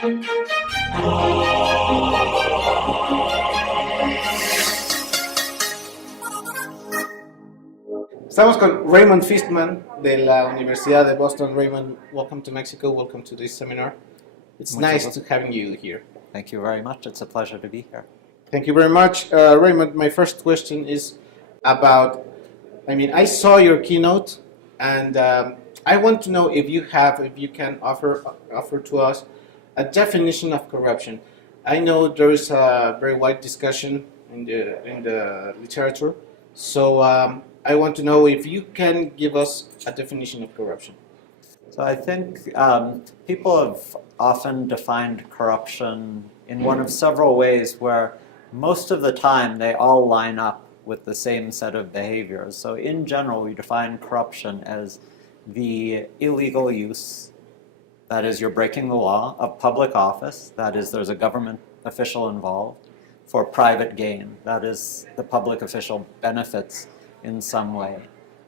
Estamos con Raymond Fisman de la Universidad de Boston. Raymond, welcome to Mexico. Welcome to this seminar. It's nice to having you here. Thank you very much. It's a pleasure to be here. Thank you very much. Raymond, my first question is about, I saw your keynote, and I want to know if you can offer to us a definition of corruption. I know there is a very wide discussion in the literature, so I want to know if you can give us a definition of corruption. So I think people have often defined corruption in one of several ways where most of the time they all line up with the same set of behaviors. So in general, we define corruption as the illegal use, that is, you're breaking the law, of public office, that is, there's a government official involved, for private gain, that is, the public official benefits in some way.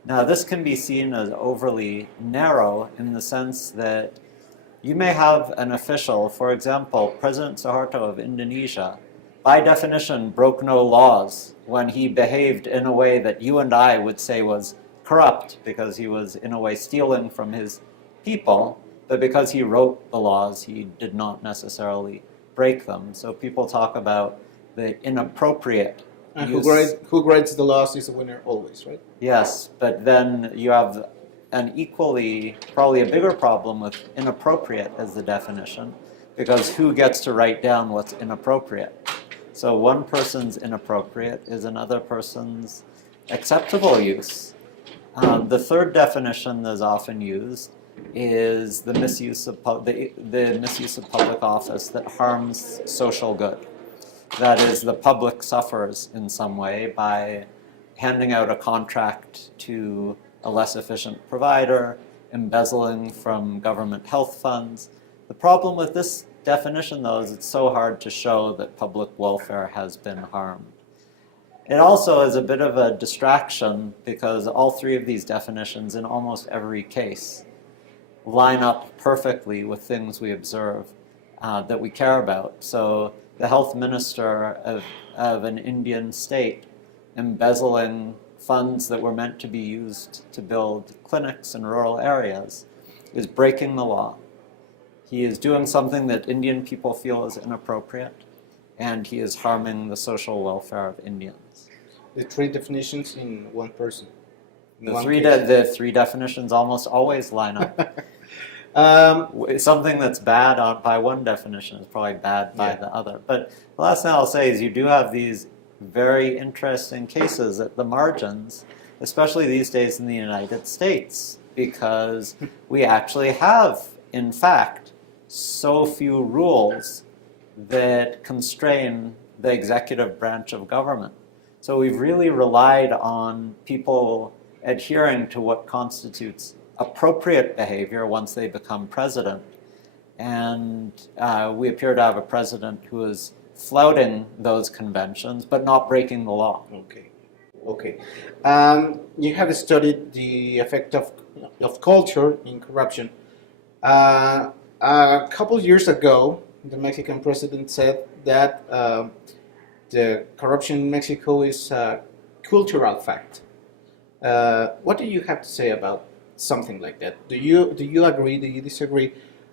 Now, this can be seen as overly narrow in the sense that you may have an official, for example, President Suharto of Indonesia, by definition broke no laws when he behaved in a way that you and I would say was corrupt because he was in a way stealing from his people, but because he wrote the laws, he did not necessarily break them. So people talk about the inappropriate and who writes the laws is the winner always, right? Yes, but then you have an equally, probably a bigger problem with inappropriate as the definition, because who gets to write down what's inappropriate? So one person's inappropriate is another person's acceptable use. The third definition that is often used is the misuse of the misuse of public office that harms social good. That is, the public suffers in some way by handing out a contract to a less efficient provider, embezzling from government health funds. The problem with this definition, though, is it's so hard to show that public welfare has been harmed. It also is a bit of a distraction because all three of these definitions, in almost every case, line up perfectly with things we observe that we care about. So the health minister of an Indian state embezzling funds that were meant to be used to build clinics in rural areas is breaking the law. He is doing something that Indian people feel is inappropriate, and he is harming the social welfare of Indians. The three definitions in one person. The three definitions almost always line up. Something that's bad by one definition is probably bad by the other. But the last thing I'll say is you do have these very interesting cases at the margins, especially these days in the United States, because we actually have, in fact, so few rules that constrain the executive branch of government. So we've really relied on people adhering to what constitutes appropriate behavior once they become president. And we appear to have a president who is flouting those conventions, but not breaking the law. Okay. You have studied the effect of culture in corruption. A couple of years ago, the Mexican president said that the corruption in Mexico is a cultural fact. What do you have to say about something like that? Do you agree? Do you disagree?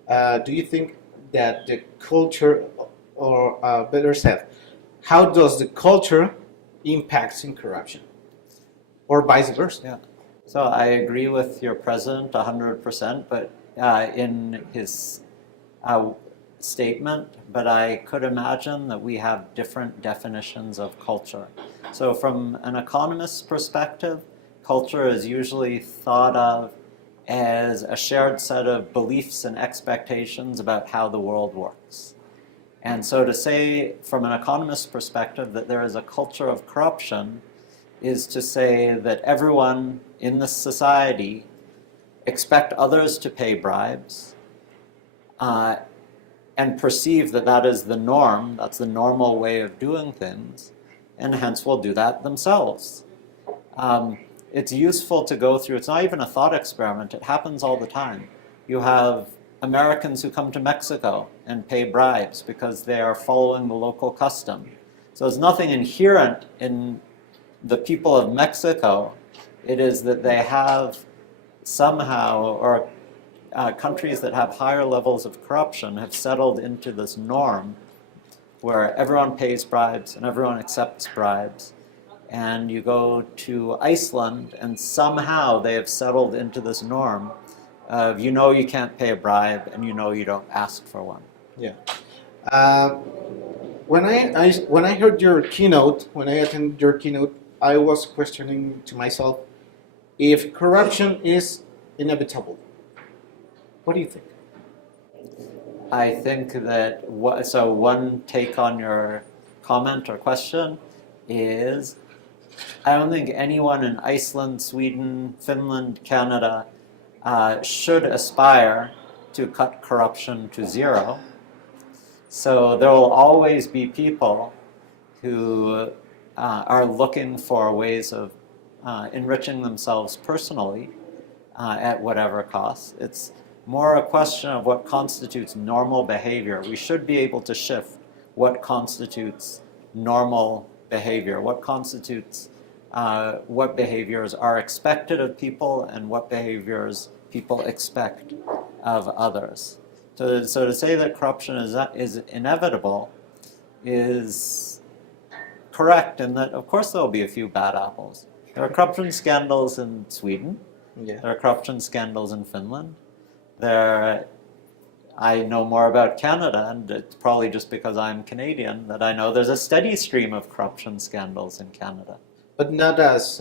Do you think that the culture, or better said, how does the culture impact in corruption, or vice versa? Yeah. So I agree with your president 100%, but in his statement, but I could imagine that we have different definitions of culture. So from an economist's perspective, culture is usually thought of as a shared set of beliefs and expectations about how the world works. And so to say, from an economist's perspective, that there is a culture of corruption is to say that everyone in the society expect others to pay bribes and perceive that that is the norm, that's the normal way of doing things, and hence will do that themselves. It's useful to go through, it's not even a thought experiment, it happens all the time. You have Americans who come to Mexico and pay bribes because they are following the local custom. So there's nothing inherent in the people of Mexico. It is that they have somehow, or countries that have higher levels of corruption have settled into this norm where everyone pays bribes and everyone accepts bribes. And you go to Iceland and somehow they have settled into this norm of you can't pay a bribe and you don't ask for one. Yeah. When I heard your keynote, when I attended your keynote, I was questioning to myself if corruption is inevitable. What do you think? I think that, so one take on your comment or question is, I don't think anyone in Iceland, Sweden, Finland, Canada should aspire to cut corruption to zero. So there will always be people who are looking for ways of enriching themselves personally at whatever cost. It's more a question of what constitutes normal behavior. We should be able to shift what constitutes normal behavior, what constitutes what behaviors are expected of people and what behaviors people expect of others. So to say that corruption is inevitable is correct in that, of course, there will be a few bad apples. There are corruption scandals in Sweden. Yeah. There are corruption scandals in Finland. I know more about Canada, and it's probably just because I'm Canadian that I know there's a steady stream of corruption scandals in Canada. But not as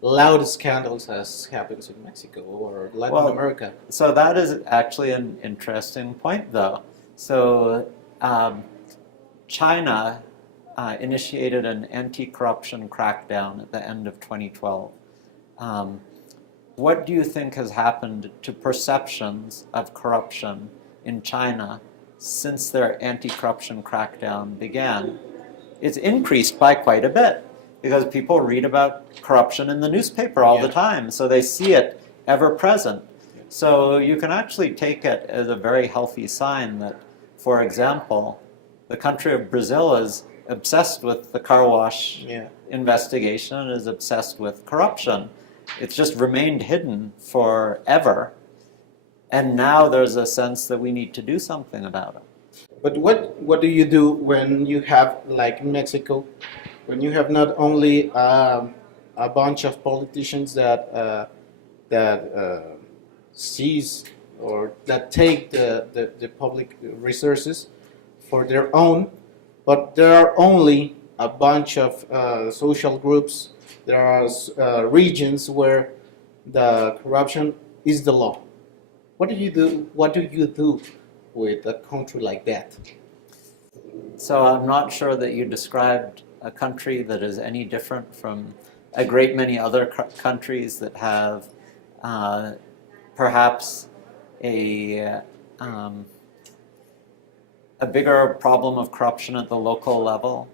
loud scandals as happens in Mexico or Latin America. So that is actually an interesting point, though. So China initiated an anti-corruption crackdown at the end of 2012. What do you think has happened to perceptions of corruption in China since their anti-corruption crackdown began? It's increased by quite a bit because people read about corruption in the newspaper all the time, so they see it ever present. So you can actually take it as a very healthy sign that, for example, the country of Brazil is obsessed with the car wash investigation and is obsessed with corruption. It's just remained hidden forever, and now there's a sense that we need to do something about it. But what do you do when you have, like in Mexico, when you have not only a bunch of politicians that seize or that take the public resources for their own, but there are only a bunch of social groups. There are regions where the corruption is the law. What do you do? What do you do with a country like that? So I'm not sure that you described a country that is any different from a great many other countries that have perhaps a bigger problem of corruption at the local level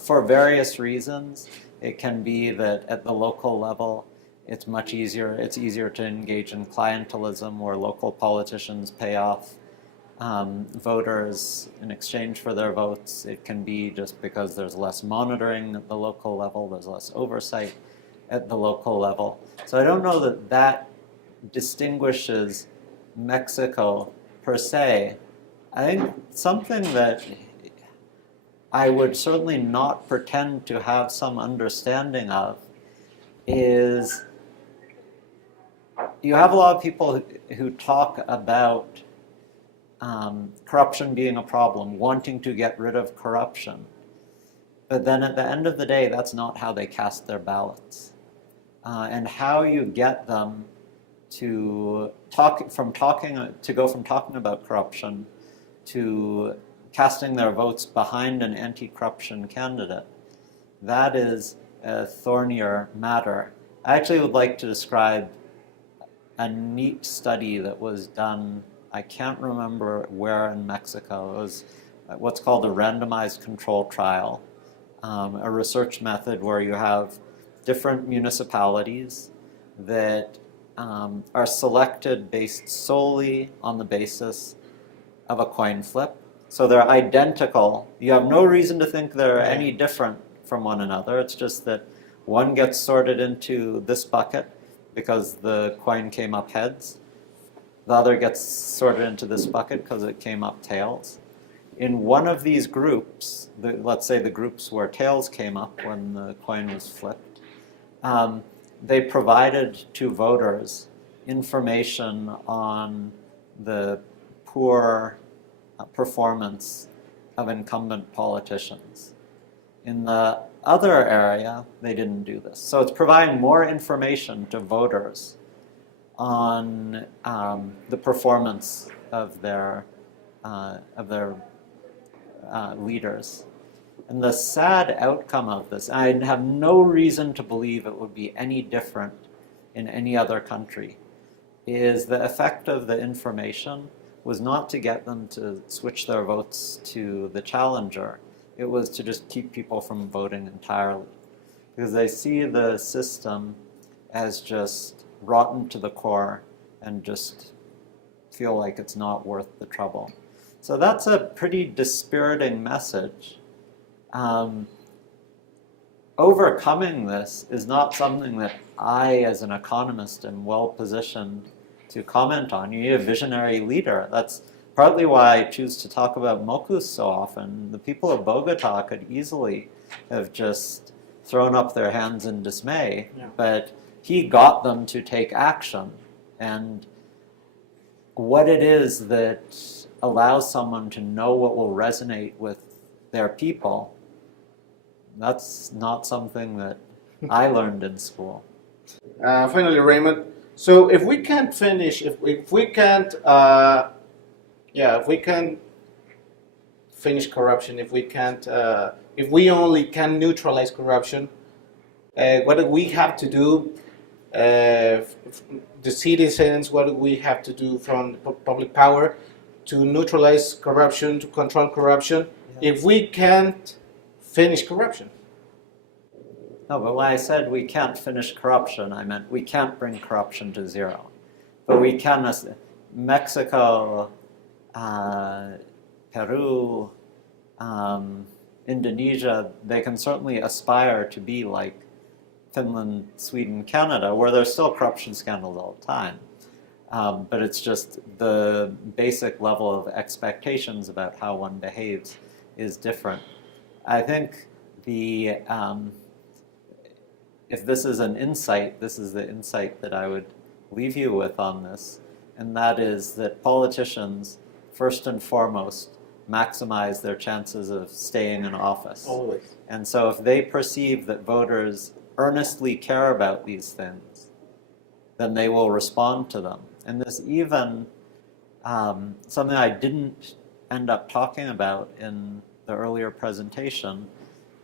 for various reasons. It can be that at the local level, it's easier to engage in clientelism where local politicians pay off voters in exchange for their votes. It can be just because there's less monitoring at the local level, there's less oversight at the local level. So I don't know that that distinguishes Mexico per se. I think something that I would certainly not pretend to have some understanding of is you have a lot of people who talk about corruption being a problem, wanting to get rid of corruption. But then at the end of the day, that's not how they cast their ballots. And how you get them to go from talking about corruption to casting their votes behind an anti-corruption candidate, that is a thornier matter. I actually would like to describe a neat study that was done, I can't remember where in Mexico. It was what's called a randomized control trial, a research method where you have different municipalities that are selected based solely on the basis of a coin flip. So they're identical. You have no reason to think they're any different from one another. It's just that one gets sorted into this bucket because the coin came up heads. The other gets sorted into this bucket because it came up tails. In one of these groups, let's say the groups where tails came up when the coin was flipped, they provided to voters information on the poor performance of incumbent politicians. In the other area, they didn't do this. So it's providing more information to voters on the performance of their leaders. And the sad outcome of this, I have no reason to believe it would be any different in any other country, is the effect of the information was not to get them to switch their votes to the challenger. It was to just keep people from voting entirely. Because they see the system as just rotten to the core and just feel like it's not worth the trouble. So that's a pretty dispiriting message. Overcoming this is not something that I, as an economist, am well positioned to comment on. You need a visionary leader. That's partly why I choose to talk about Mokus so often. The people of Bogota could easily have just thrown up their hands in dismay, but he got them to take action. And what it is that allows someone to know what will resonate with their people, that's not something that I learned in school. Finally, Raymond, so if we can't finish, if we can't finish corruption, if we only can neutralize corruption, what do we have to do? The citizens, what do we have to do from public power to neutralize corruption, to control corruption, if we can't finish corruption? No, but when I said we can't finish corruption, I meant we can't bring corruption to zero. But we can, Mexico, Peru, Indonesia, they can certainly aspire to be like Finland, Sweden, Canada, where there's still corruption scandals all the time. But it's just the basic level of expectations about how one behaves is different. I think if this is an insight, this is the insight that I would leave you with on this, and that is that politicians, first and foremost, maximize their chances of staying in office. Always. And so if they perceive that voters earnestly care about these things, then they will respond to them. And there's even something I didn't end up talking about in the earlier presentation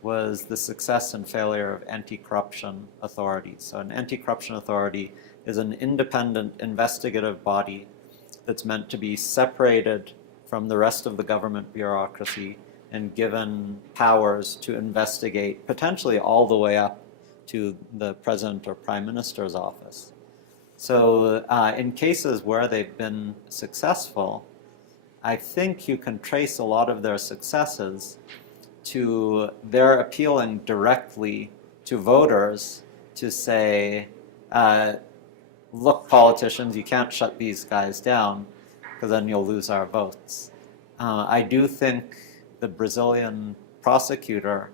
was the success and failure of anti-corruption authorities. So an anti-corruption authority is an independent investigative body that's meant to be separated from the rest of the government bureaucracy and given powers to investigate potentially all the way up to the president or prime minister's office. So in cases where they've been successful, I think you can trace a lot of their successes to their appealing directly to voters to say, look, politicians, you can't shut these guys down because then you'll lose our votes. I do think the Brazilian prosecutor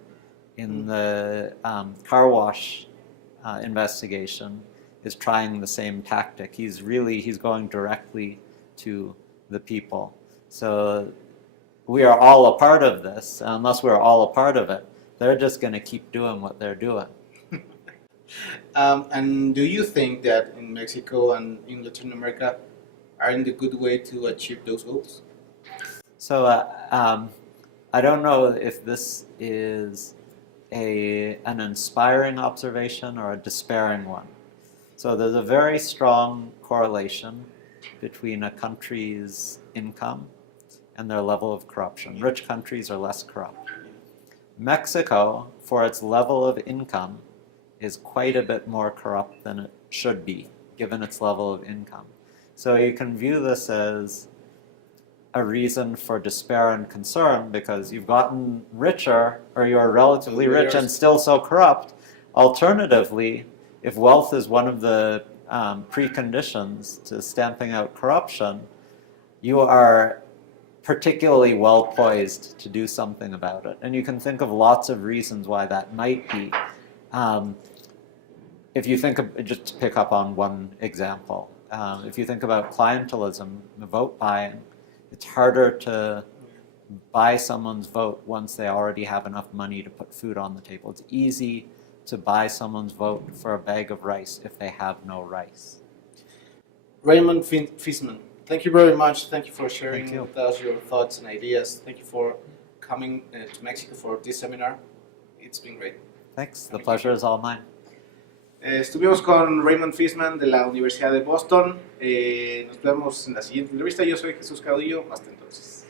in the car wash investigation is trying the same tactic. He's going directly to the people. So we are all a part of this. Unless we're all a part of it, they're just going to keep doing what they're doing. And do you think that in Mexico and in Latin America are in the good way to achieve those goals? So I don't know if this is an inspiring observation or a despairing one. So there's a very strong correlation between a country's income and their level of corruption. Rich countries are less corrupt. Mexico, for its level of income, is quite a bit more corrupt than it should be. given its level of income. So you can view this as a reason for despair and concern because you've gotten richer, or you are relatively rich and still so corrupt. Alternatively, if wealth is one of the preconditions to stamping out corruption, you are particularly well poised to do something about it. And you can think of lots of reasons why that might be. If you think of, just to pick up on one example, if you think about clientelism, vote buying, it's harder to buy someone's vote once they already have enough money to put food on the table. It's easy to buy someone's vote for a bag of rice if they have no rice. Raymond Fisman, thank you very much. Thank you for sharing with us your thoughts and ideas. Thank you for coming to Mexico for this seminar. It's been great. Thanks. The pleasure is all mine. Estuvimos con Raymond Fisman de la Universidad de Boston. Nos vemos en la siguiente entrevista. Yo soy Jesús Caudillo. Hasta entonces.